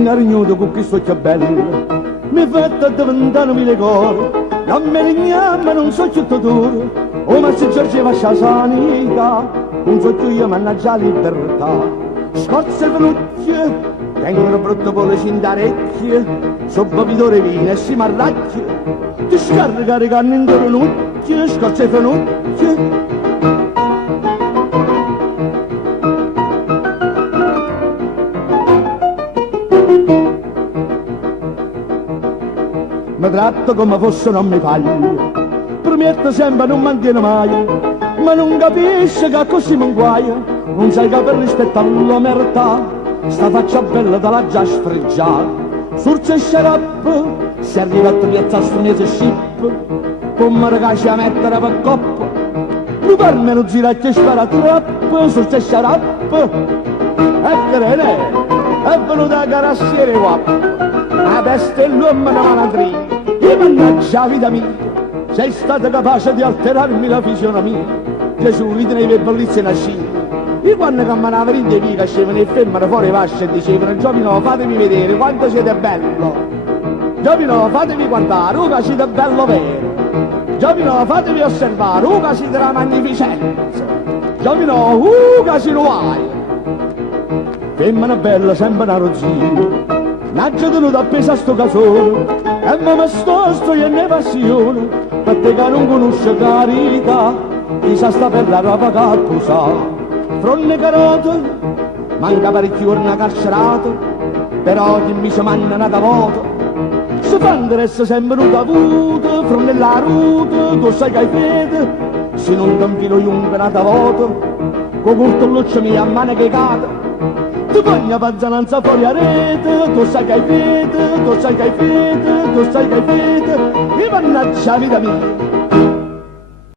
ingarignuto con questo occhio bello, mi fatto diventare mille cose, non me ne chiama, non so tutto duro, oh ma se Giorgio va a sanità, non so più io mannaggia la libertà, scorza il venucchio, tengono brutto con le cintarecchie, so bevitore vino e si marracchia, ti scarica le canne in toronocchio, scorza il venucchio. Mi tratto come fosse non mi paglio, prometto sempre non mantiene mai, ma non capisce che così mi guaia, non sai che per rispettare l'omertà, sta faccia bella dalla già sfregiata, surce e sciarap, se arriva a piazza sto mese scip, come ragazzi a mettere per coppa, non per me non giracchio e spara troppo, surce e sciarap, e crede, è venuta a carassiere guappa. Adesso è l'uomo da malandrino, e mannaggia vita mia, sei stata capace di alterarmi la fisionomia. Gesù, i tenevi bellezze nascite. E quando camminavano in via, cascevano e femmine fuori vasce e dicevano: Giovino, fatemi vedere quanto siete bello. Giovino, fatemi guardare, che siete bello vero. Giovino, fatemi osservare, che siete la magnificenza. Giovino, che si lo vai. Femmina bella, sempre una rozzina. N'aggia tenuto appesa a sto casone, e mi sto e ne passione, perché che non conosce carità, chissà sta per la roba che pusa. Fronne carote, manca parecchi giorni carcerato, però chi mi si manna una volta, se fanno resta sempre venuto avuto, fronne la ruta, tu sai che hai fede, se non ti infilo junque una volta, con coltelluccio mia a mano che cade. Tu pogna pazzananza fuori a rete, tu sai che hai fede, tu sai che hai fede, tu sai che hai fede, e mannaggia vita mia.